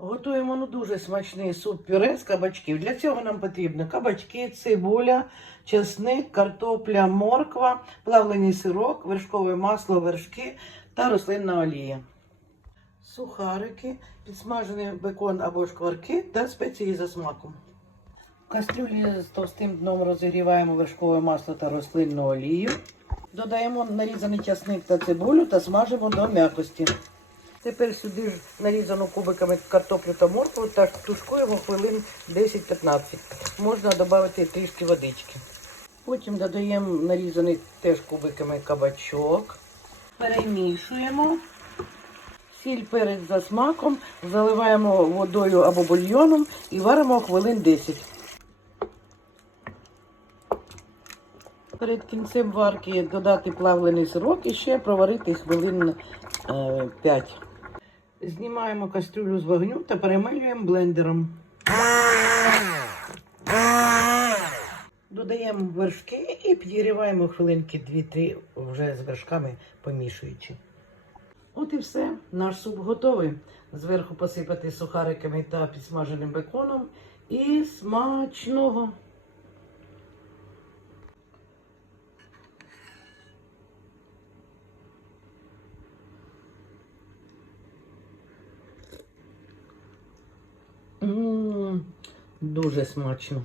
Готуємо ну, дуже смачний суп-пюре з кабачків. Для цього нам потрібно кабачки, цибуля, чесник, картопля, морква, плавлений сирок, вершкове масло, вершки та рослинна олія. Сухарики, підсмажений бекон або шкварки та спеції за смаком. В кастрюлі з товстим дном розігріваємо вершкове масло та рослинну олію. Додаємо нарізаний часник та цибулю та смажимо до м'якості. Тепер сюди ж нарізану кубиками картоплю та моркву та тушкуємо хвилин 10-15. Можна додати трішки водички. Потім додаємо нарізаний теж кубиками кабачок. Перемішуємо. Сіль перець за смаком, заливаємо водою або бульйоном і варимо хвилин 10. Перед кінцем варки додати плавлений сирок і ще проварити хвилин е, 5. Знімаємо кастрюлю з вогню та перемилюємо блендером. Додаємо вершки і підігріваємо хвилинки 2-3 вже з вершками помішуючи. От і все, наш суп готовий. Зверху посипати сухариками та підсмаженим беконом. І смачного! Дуже смачно.